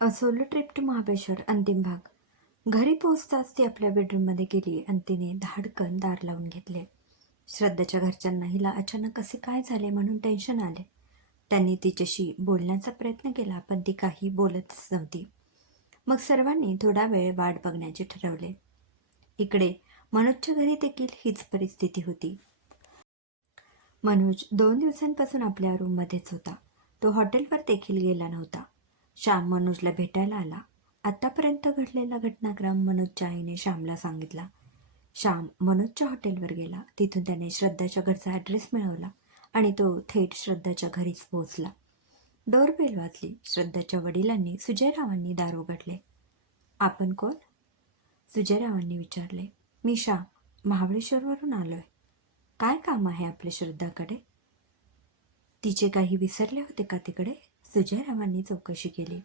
Solo trip to Mahabaleshwar अंतिम भाग. घरी पोहोचताच ती आपल्या बेडरूममध्ये गेली आणि तिने धाडकन दार लावून घेतले. श्रद्धाच्या घरच्यांना हिला अचानक असे काय झाले म्हणून टेन्शन आले. त्यांनी तिच्याशी बोलण्याचा प्रयत्न केला पण ती काही बोलतच नव्हती. मग सर्वांनी थोडा वेळ वाट बघण्याचे ठरवले. इकडे मनोजच्या घरी देखील हीच परिस्थिती होती. मनोज दोन दिवसांपासून आपल्या रूममध्येच होता. तो हॉटेलवर देखील गेला नव्हता. श्याम मनोजला भेटायला आला. आतापर्यंत घडलेला घटनाक्रम मनोजच्या आईने श्यामला सांगितला. श्याम मनोजच्या हॉटेलवर गेला. तिथून त्याने श्रद्धाच्या घरचा ॲड्रेस मिळवला आणि तो थेट श्रद्धाच्या घरीच पोहोचला. डोरबेल वाजली. श्रद्धाच्या वडिलांनी सुजयरावांनी दार उघडले. आपण कोण? सुजयरावांनी विचारले. मी श्याम महाबळेश्वरवरून आलोय. काय काम आहे आपल्या श्रद्धाकडे? तिचे काही विसरले होते का तिकडे? सुजयरावांनी चौकशी केली.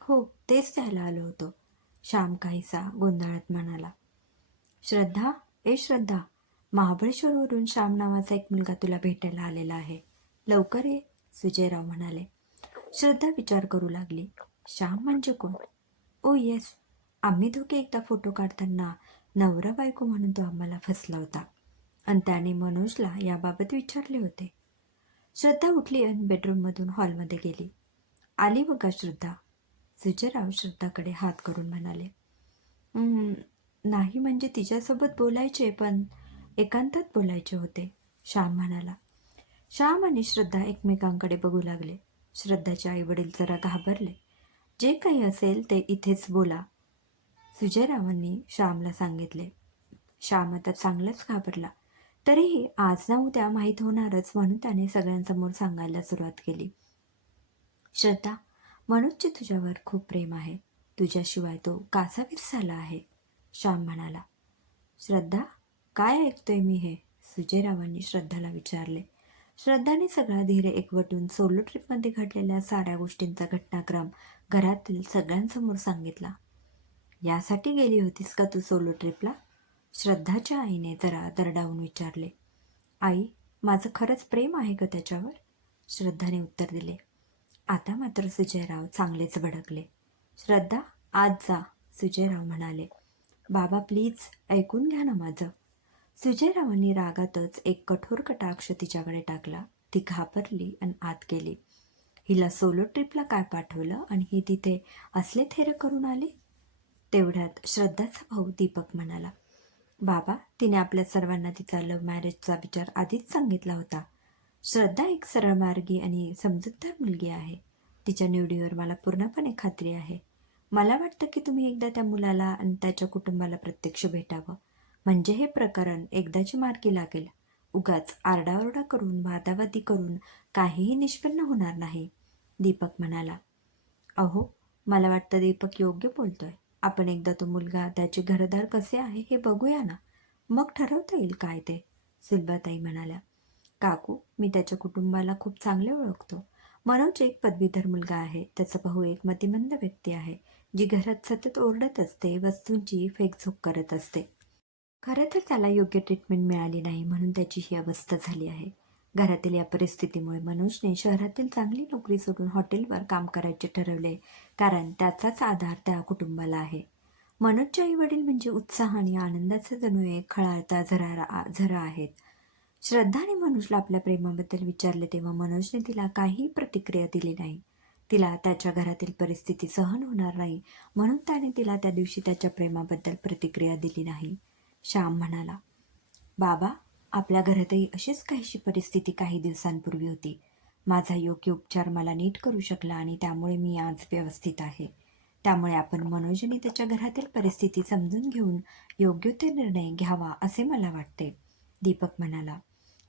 हो तेच द्यायला आलो होतो श्याम काहीसा गोंधळात म्हणाला. श्रद्धा ए श्रद्धा महाबळेश्वरवरून श्याम नावाचा एक मुलगा तुला भेटायला आलेला आहे. लवकर ये सुजयराव म्हणाले. श्रद्धा विचार करू लागली. श्याम म्हणजे कोण? ओ येस आम्ही दोघे एकदा फोटो काढताना नवरा बायको म्हणून तो आम्हाला फसला होता. आणि त्याने मनोजला याबाबत विचारले होते. श्रद्धा उठली आणि बेडरूममधून हॉलमध्ये गेली. आली बघा श्रद्धा. सुजयराव श्रद्धाकडे हात करून म्हणाले नाही म्हणजे तिच्यासोबत बोलायचे पण एकांतात बोलायचे होते श्याम म्हणाला. श्याम आणि श्रद्धा एकमेकांकडे बघू लागले. श्रद्धाचे आई वडील जरा घाबरले. जे काही असेल ते इथेच बोला सुजयरावांनी श्यामला सांगितले. श्याम आता चांगलाच घाबरला. तरीही आज ना उद्या माहीत होणारच म्हणून त्याने सगळ्यांसमोर सांगायला सुरुवात केली. श्रद्धा मनोजचे तुझ्यावर खूप प्रेम आहे तुझ्याशिवाय तो कासावीर झाला आहे. श्याम म्हणाला श्रद्धा काय ऐकतोय मी हे? सुजयरावांनी श्रद्धाला विचारले. श्रद्धाने सगळा धीर एकवटून सोलो ट्रिपमध्ये घडलेल्या साऱ्या गोष्टींचा घटनाक्रम घरातील सगळ्यांसमोर सांगितला. यासाठी गेली होतीस का तू सोलो ट्रिपला? श्रद्धाच्या आईने जरा दरडावून विचारले. आई माझं खरंच प्रेम आहे का त्याच्यावर? श्रद्धाने उत्तर दिले. आता मात्र सुजयराव चांगलेच भडकले. श्रद्धा आज जा सुजयराव म्हणाले. बाबा प्लीज ऐकून घ्या ना माझं. सुजयरावांनी रागातच एक कठोर कटाक्ष तिच्याकडे टाकला. ती घाबरली आणि आत गेली. हिला सोलो ट्रिपला काय पाठवलं? आणि ही तिथे असले थेर करून आली? तेवढ्यात श्रद्धाचा भाऊ दीपक म्हणाला. बाबा तिने आपल्या सर्वांना तिचा लव्ह मॅरेजचा विचार आधीच सांगितला होता. श्रद्धा एक सरळमार्गी आणि समजूतदार मुलगी आहे. तिच्या निवडीवर मला पूर्णपणे खात्री आहे. मला वाटतं की तुम्ही एकदा त्या मुलाला आणि त्याच्या कुटुंबाला प्रत्यक्ष भेटावं. म्हणजे हे प्रकरण एकदाची मार्गी लागेल. उगाच आरडाओरडा करून वादावादी करून काहीही निष्पन्न होणार नाही. दीपक म्हणाला अहो मला वाटतं दीपक योग्य बोलतोय. आपण एकदा तो मुलगा त्याचे घरदार कसे आहे हे बघूया ना. मग ठरवता येईल काय ते सुलभाताई म्हणाल्या. काकू मी त्याच्या कुटुंबाला खूप चांगले ओळखतो. मनोज एक पदवीधर मुलगा आहे. त्याचा भाऊ एक मतिमंद व्यक्ती आहे जी घरात सतत ओरडत असते वस्तूंची फेकझोक करत असते. खरं तर त्याला योग्य ट्रीटमेंट मिळाली नाही म्हणून त्याची ही अवस्था झाली आहे. घरातील या परिस्थितीमुळे मनोजने शहरातील चांगली नोकरी सोडून हॉटेलवर काम करायचे ठरवले कारण त्याचाच आधार त्या कुटुंबाला आहे. मनोजचे आई वडील म्हणजे उत्साह आणि आनंदाचा जणू एक खळाळता झरा झरा आहेत. श्रद्धाने मनोजला आपल्या प्रेमाबद्दल विचारले तेव्हा मनोजने तिला काही प्रतिक्रिया दिली नाही. तिला त्याच्या घरातील परिस्थिती सहन होणार नाही म्हणून त्याने तिला त्या दिवशी त्याच्या प्रेमाबद्दल प्रतिक्रिया दिली नाही. श्याम म्हणाला बाबा आपल्या घरातही अशीच काहीशी परिस्थिती काही दिवसांपूर्वी होती. माझा योग्य उपचार मला नीट करू शकला आणि त्यामुळे मी आज व्यवस्थित आहे. त्यामुळे आपण मनोजने त्याच्या घरातील परिस्थिती समजून घेऊन योग्य ते निर्णय घ्यावा असे मला वाटते. दीपक म्हणाला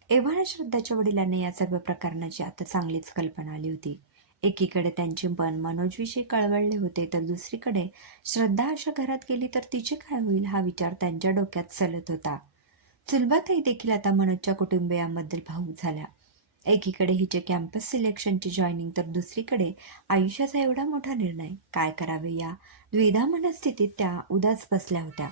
एव्हाना श्रद्धाच्या वडिलांना या सर्व प्रकरणाची आता चांगलीच कल्पना आली होती. एकीकडे त्यांचे मन मनोजविषयी कळवळले होते तर दुसरीकडे श्रद्धा अशा घरात गेली तर तिचे काय होईल हा विचार त्यांच्या डोक्यात चलत होता. चुलबाताई देखील आता मनोजच्या कुटुंबियांबद्दल भावूक झाल्या. एकीकडे हिचे कॅम्पस सिलेक्शनची जॉईनिंग तर दुसरीकडे आयुष्याचा एवढा मोठा निर्णय काय करावे या द्विधा मनस्थितीत त्या उदास बसल्या होत्या.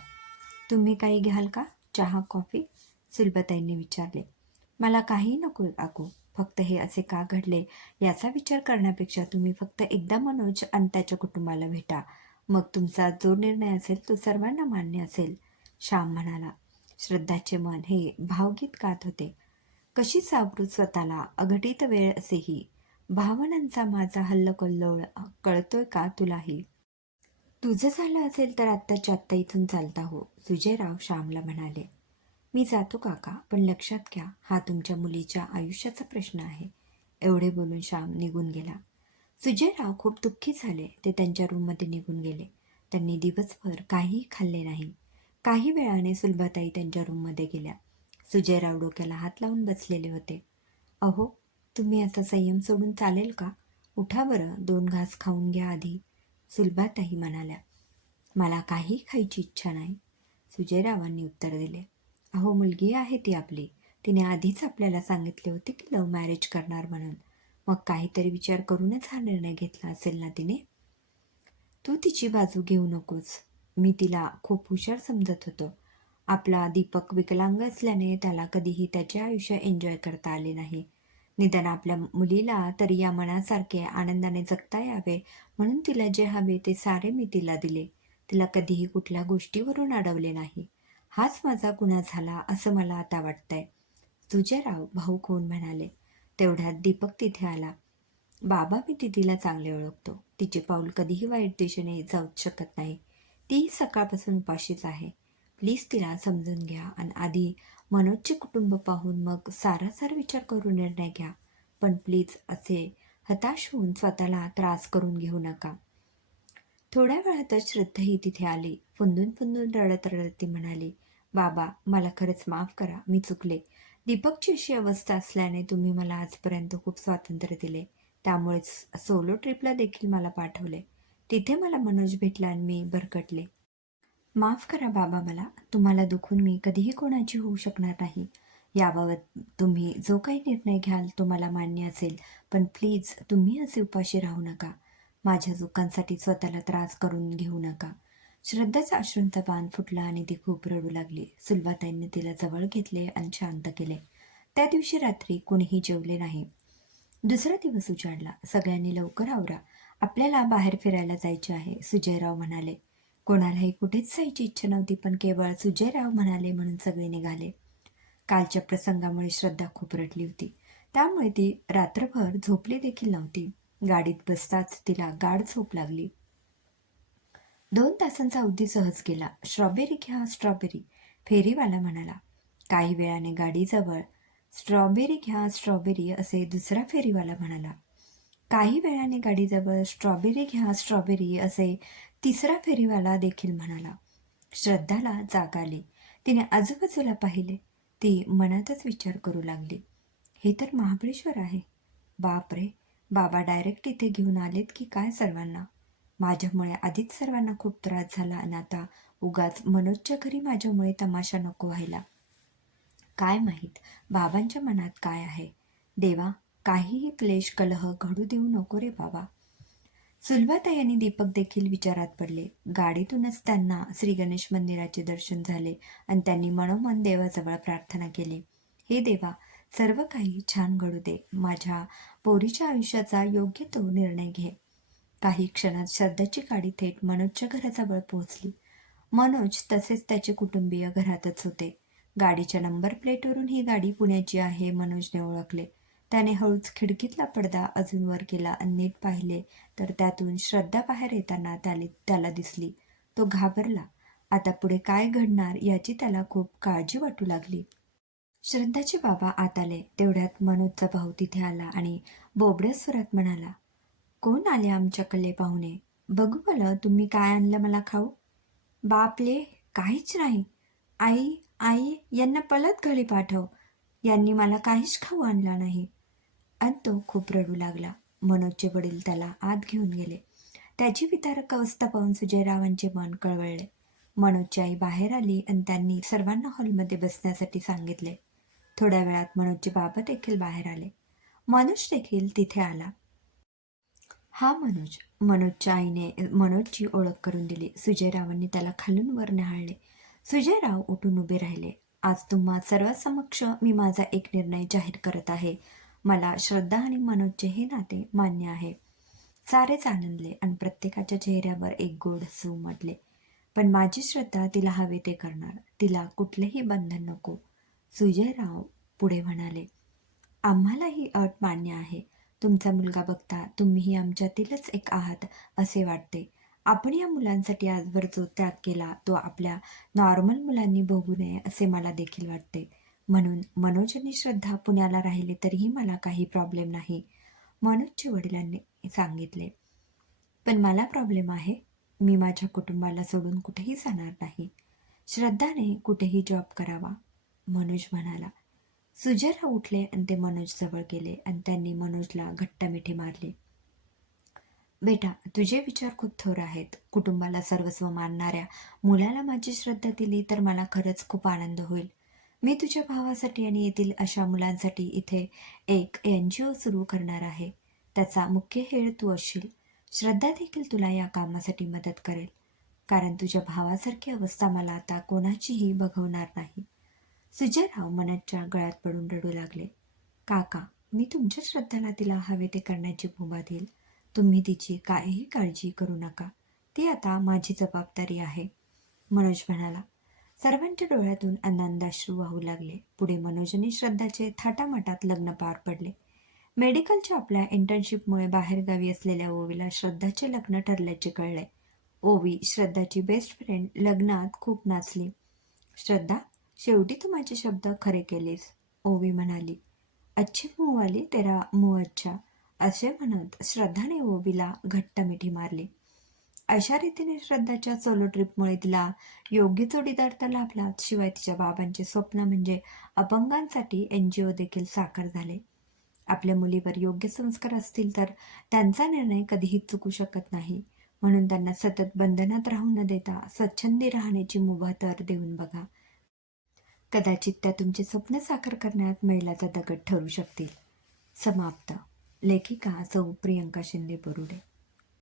तुम्ही काही घ्याल का? चहा कॉफी? सुलभताईंनी विचारले. मला काही नको काकू फक्त हे असे का घडले याचा विचार करण्यापेक्षा तुम्ही फक्त एकदा मनोज आणि त्याच्या कुटुंबाला भेटा. मग तुमचा जो निर्णय असेल तो सर्वांना मान्य असेल. श्याम म्हणाला. श्रद्धाचे मन हे भावगीत गात होते. कशी सावरू स्वतःला? अघटित वेळ असेही. भावनांचा माझा हल्लकल्लोळ कळतोय का तुलाही? तुझं झालं असेल तर आत्ताच्या आत्ता इथून चालता हो. सुजयराव श्यामला म्हणाले. मी जातो काका पण लक्षात घ्या हा तुमच्या मुलीच्या आयुष्याचा प्रश्न आहे. एवढे बोलून श्याम निघून गेला. सुजयराव खूप दुःखी झाले. ते त्यांच्या रूममध्ये निघून गेले. त्यांनी दिवसभर काहीही खाल्ले नाही. काही वेळाने सुलभाताई त्यांच्या रूममध्ये गेल्या. सुजयराव डोक्याला हात लावून बसलेले होते. अहो तुम्ही असा संयम सोडून चालेल का? उठा बरं दोन घास खाऊन घ्या आधी. सुलभाताई म्हणाल्या. मला काही खायची इच्छा नाही. सुजयरावांनी उत्तर दिले. अहो मुलगी आहे ती आपली. तिने आधीच आपल्याला सांगितले होते की लव्ह मॅरेज करणार म्हणून. मग काहीतरी विचार करूनच हा निर्णय घेतला असेल ना तिने? तू तिची बाजू घेऊ नकोस. मी तिला खूप हुशार समजत होतो. आपला दीपक विकलांग असल्याने त्याला कधीही त्याचे आयुष्य एन्जॉय करता आले नाही. निदान आपल्या मुलीला तरी या मनासारखे आनंदाने जगता यावे म्हणून तिला जे हवे ते सारे मी तिला दिले. तिला कधीही कुठल्या गोष्टीवरून अडवले नाही. हाच माझा गुन्हा झाला असं मला आता वाटतंय. सुजयराव भाऊ कोण म्हणाले? तेवढ्यात दीपक तिथे आला. बाबा मी दिदीला चांगले ओळखतो. तिचे पाऊल कधीही वाईट दिशेने जाऊच शकत नाही. ती सकाळपासून उपाशीच आहे. प्लीज तिला समजून घ्या आणि आधी मनोजचे कुटुंब पाहून मग सारासार विचार करून निर्णय घ्या. पण प्लीज असे हताश होऊन स्वतःला त्रास करून घेऊ नका. थोड्या वेळातच श्रद्धाही तिथे आली. फुंदून फुंदून रडत रडत ती म्हणाली बाबा मला खरंच माफ करा मी चुकले. दीपकची अशी अवस्था असल्याने तुम्ही मला आजपर्यंत खूप स्वातंत्र्य दिले. त्यामुळेच सोलो ट्रिपला देखील मला पाठवले. तिथे मला मनोज भेटला आणि मी भरकटले माफ करा बाबा मला तुम्हाला दुखून मी कधीही कोणाची होऊ शकणार नाही. याबाबत तुम्ही जो काही निर्णय घ्याल तो मला मान्य असेल पण प्लीज तुम्ही असे उपाशी राहू नका. माझ्या चुकांसाठी स्वतःला त्रास करून घेऊ नका. श्रद्धाचा अश्रुंत बाण फुटला आणि ती खूप रडू लागली. सुलभाताईंनी तिला जवळ घेतले आणि शांत केले. त्या दिवशी रात्री कोणीही जेवले नाही. दुसरा दिवस उजाडला. सगळ्यांनी लवकर आवरा. आपल्याला बाहेर फिरायला जायचे आहे सुजयराव म्हणाले. कोणालाही कुठेच जायची इच्छा नव्हती पण केवळ सुजयराव म्हणाले म्हणून सगळे निघाले. कालच्या प्रसंगामुळे श्रद्धा खूप रडली होती. त्यामुळे ती रात्रभर झोपली देखील नव्हती. गाडीत बसताच तिला गाढ झोप लागली. दोन तासांचा अवधी सहज गेला. स्ट्रॉबेरी घ्या स्ट्रॉबेरी फेरीवाला म्हणाला. काही वेळाने गाडीजवळ स्ट्रॉबेरी घ्या स्ट्रॉबेरी असे दुसरा फेरीवाला म्हणाला. काही वेळाने गाडीजवळ स्ट्रॉबेरी घ्या स्ट्रॉबेरी असे तिसरा फेरीवाला देखील म्हणाला. श्रद्धाला जाग आली. तिने आजूबाजूला पाहिले. ती मनातच विचार करू लागली. हे तर महाबळेश्वर आहे. बाप रे बाबा डायरेक्ट इथे घेऊन आलेत की काय सर्वांना? माझ्यामुळे आधीच सर्वांना खूप त्रास झाला आणि आता उगाच मनोजच्या घरी माझ्यामुळे तमाशा नको व्हायला. काय माहीत बाबांच्या मनात काय आहे? देवा काहीही क्लेश कलह घडू देऊ नको रे बाबा. सुलभाताई आणि दीपक देखील विचारात पडले. गाडीतूनच त्यांना श्री गणेश मंदिराचे दर्शन झाले आणि त्यांनी मनोमन देवाजवळ प्रार्थना केली. हे देवा सर्व काही छान घडू दे. माझ्या पोरीच्या आयुष्याचा योग्य तो निर्णय घे. काही क्षणात श्रद्धाची गाडी थेट मनोजच्या घराजवळ पोहोचली. मनोज तसेच त्याचे कुटुंबीय घरातच होते. गाडीच्या नंबर प्लेटवरून ही गाडी पुण्याची आहे मनोजने ओळखले. त्याने हळूच खिडकीतला पडदा अजून वर केला आणि नीट पाहिले तर त्यातून श्रद्धा बाहेर येताना त्याला त्याला दिसली. तो घाबरला. आता पुढे काय घडणार याची त्याला खूप काळजी वाटू लागली. श्रद्धाचे बाबा आत आले. तेवढ्यात मनोजचा भाऊ तिथे आला आणि बोबड्या स्वरात म्हणाला कोण आले आमच्याकडले पाहुणे? बघू मला तुम्ही काय आणलं मला खाऊ? बापले काहीच नाही. आई आई यांना पळत घरी पाठव. यांनी मला काहीच खाऊ आणला नाही. आणि तो खूप रडू लागला. मनोजचे वडील त्याला आत घेऊन गेले. त्याची वितारक अवस्था पाहून सुजयरावांचे मन कळवळले. मनोजची आई बाहेर आली आणि त्यांनी सर्वांना हॉलमध्ये बसण्यासाठी सांगितले. थोड्या वेळात मनोजचे बाबा देखील बाहेर आले. मनोज देखील तिथे आला. हा मनोज मनोजच्या आईने मनोजची ओळख करून दिली. सुजयरावांनी त्याला खालून वर न्याहाळले. सुजयराव उठून उभे राहिले. आज तुम्हा सर्वांसमक्ष मी माझा एक निर्णय जाहीर करत आहे. मला श्रद्धा आणि मनोजचे हे नाते मान्य आहे. सारेच आनंदले आणि प्रत्येकाच्या चेहऱ्यावर एक गोड हसू उमटले पण माझी श्रद्धा तिला हवे ते करणार. तिला कुठलेही बंधन नको. सुजयराव पुढे म्हणाले. आम्हाला ही अट मान्य आहे. तुमचा मुलगा बघता तुम्हीही आमच्यातीलच एक आहात असे वाटते. आपण या मुलांसाठी आजवर जो त्याग केला तो आपल्या नॉर्मल मुलांनी बघू नये असे मला देखील वाटते. म्हणून मनोज आणि श्रद्धा पुण्याला राहिले तरीही मला काही प्रॉब्लेम नाही मनोजच्या वडिलांनी सांगितले. पण मला प्रॉब्लेम आहे मी माझ्या कुटुंबाला सोडून कुठेही जाणार नाही. श्रद्धाने कुठेही जॉब करावा मनोज म्हणाला. सुजयराव उठले आणि ते मनोज जवळ गेले आणि त्यांनी मनोजला घट्ट मिठी मारली. बेटा तुझे विचार खूप थोर आहेत. कुटुंबाला सर्वस्व मानणाऱ्या मुलाला माझी श्रद्धा दिली तर मला खरंच खूप आनंद होईल. मी तुझ्या भावासाठी आणि येथील अशा मुलांसाठी इथे एक एन जी ओ सुरू करणार आहे. त्याचा मुख्य हेड तू असशील. श्रद्धा देखील तुला या कामासाठी मदत करेल. कारण तुझ्या भावासारखी अवस्था मला आता कोणाचीही बघवणार नाही. सुजयराव मनाच्या गळ्यात पडून रडू लागले. काका मी तुमच्या श्रद्धाला तिला हवे ते करण्याची मुभा देईल. तुम्ही तिची काहीही काळजी करू नका. ती आता माझी जबाबदारी आहे मनोज म्हणाला. सर्वांच्या डोळ्यातून आनंदाश्रू वाहू लागले. पुढे मनोजने श्रद्धाचे थाटामाटात लग्न पार पडले. मेडिकलच्या आपल्या इंटर्नशिपमुळे बाहेरगावी असलेल्या ओवीला श्रद्धाचे लग्न ठरल्याचे कळले. ओवी श्रद्धाची बेस्ट फ्रेंड लग्नात खूप नाचली. श्रद्धा शेवटी तू माझे शब्द खरे केलेस ओवी म्हणाली. अच्छी मुँह आली तेरा मुँह अच्छा असे म्हणत श्रद्धाने ओवीला घट्ट मिठी मारली. अशा रीतीने श्रद्धाच्या सोलो ट्रिपमुळे तिला योग्य जोडीदार तर लाभला शिवाय तिच्या बाबांचे स्वप्न म्हणजे अपंगांसाठी एन जी ओ देखील साकार झाले. आपल्या मुलीवर योग्य संस्कार असतील तर त्यांचा निर्णय कधीही चुकू शकत नाही. म्हणून त्यांना सतत बंधनात राहू न देता स्वच्छंदी राहण्याची मुभा तर देऊन बघा. कदाचित त्या तुमचे स्वप्न साकार करण्यात मैलाचा दगड ठरू शकतील. समाप्त. लेखिका सौ प्रियंका शिंदे बरुडे.